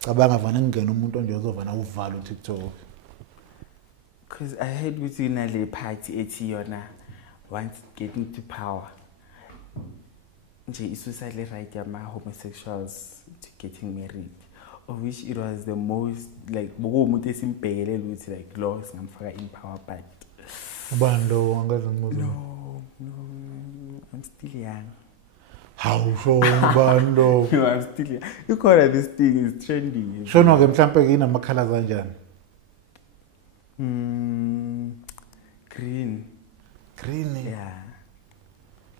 cabanga vana ngene umuntu onje ozovana uvala uTikTok. Because I heard within a party yona once getting to power. It's socially right homosexuals to getting married. Of which it was the most like like laws in power, but no, I'm still young. How so, Bando? No, I'm still young. You call it this thing is trendy. So no, I'm jumping in a makala zanjan. Green. Green, yeah.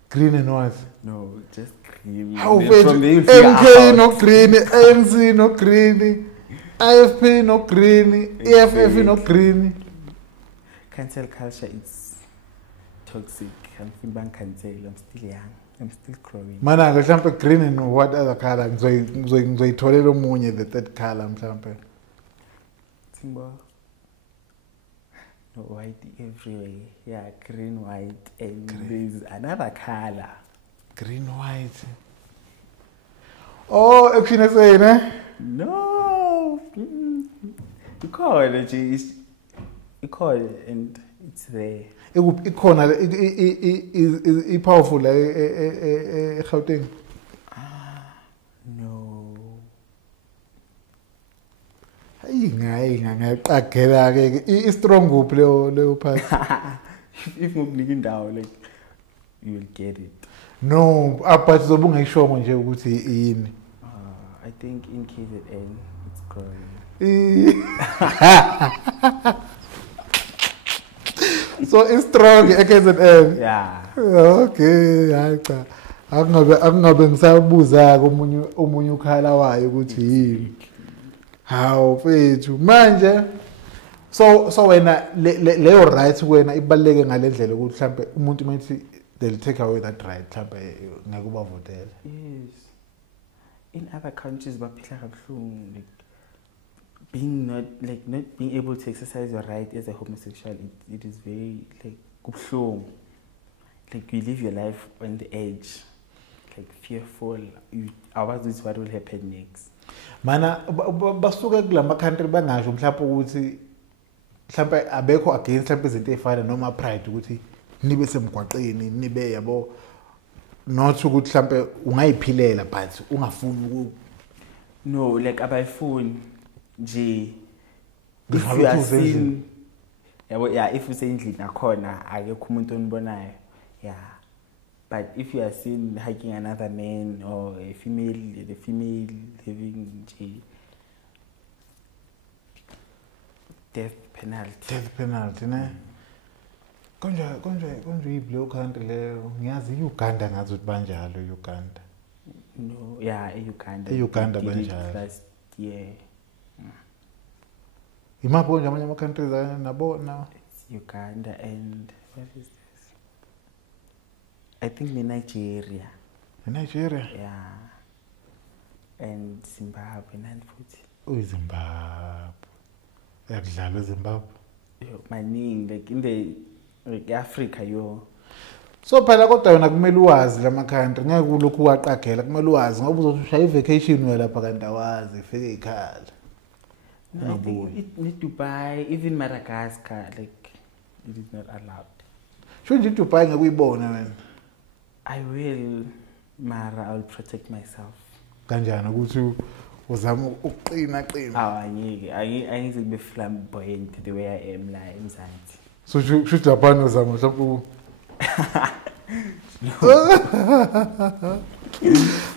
Green and what? No, just green. How MK no green, ANC no green, IFP no green, EFF no green. Cancel culture is toxic. I'm still young. I'm still growing. Man, I jump green and what other color? I'm going to moon the third color. I'm jumping. Timber. No, white everywhere. Yeah, green, white, and there's another color. Green, white. Oh, actually, I say, ne? No. You call it, you call it, and it's there. It corner, it powerful, Gauteng. No. It's strong, Leopard. If you're looking down, like, you will get it. No, apart from the show, in. I think in KZN, it's growing. So it's strong, KZN. Yeah. Okay, angabe ngisabuza omunye ukhala wayo ukuthi yini. Hawu mfethu manje so wena leyo right wena ibaleke ngalendlela ukuthi mhlambe umuntu mayithi they'll take away that right mhlambe ngekuba votela. Yes. In other countries baphila kabuhlungu, like not being able to exercise your right as a homosexual, it is very like kubuhlungu. Like you live your life on the edge, like fearful. What will happen next? Mana basuke kulama country bangasho mhlawumbe ukuthi mhlawumbe abekho against mhlawumbe izinto ezifana noma pride ukuthi nibe semgwaqeni nibe yabo not ukuthi mhlawumbe ungayiphilela but ungafuni no, like abayifuni nje if you are seen yabo yeah, if you say endlini nakhona akekho umuntu onibonayo, yeah. But if you are seen hiking another man or the female living death penalty, ne? Konje iblo country leyo ngiyazi Uganda ngazi ukuthi banjalo Uganda. No, yeah, Uganda. Uganda banjalo. Last year. Imapho nje amanye ama countries nabo now. It's Uganda and what is this? I think Nigeria. Nigeria? Yeah. And Zimbabwe, and futhi. Oh, Zimbabwe. Yakudlala Zimbabwe. Yo, maningi like in the like Africa yo. So phela kodwa yona kumele uwazi lama country ngeke ulokhu waqaphela kumele uwazi ngoba uzoshaya vacation lapha kanti awazi ifike ekhaya. No, I think in Dubai, even Madagascar, like it is not allowed. Should you Dubai ngekuyibona wena? I will, Mara, I will protect myself. Kanjani ukuthi uzama ukuqina. I need to be flamboyant the way I am like inside. So should Japan uzama mhlawumbe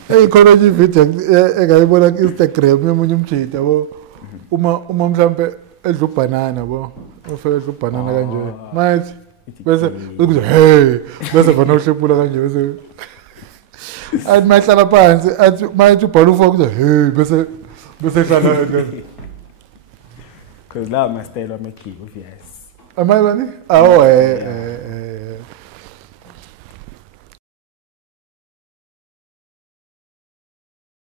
Hey, khona nje video engayibona ku Instagram yomunye umjita yabo uma mhlawumbe edla ubanana yabo ufika edla ubanana kanje manje bese ukuthi hey bese bana uhlephula kanje bese athi mahlala phansi athi manje ubhala ufaka ukuthi hey bese hlala because la my style make obvious am I running oh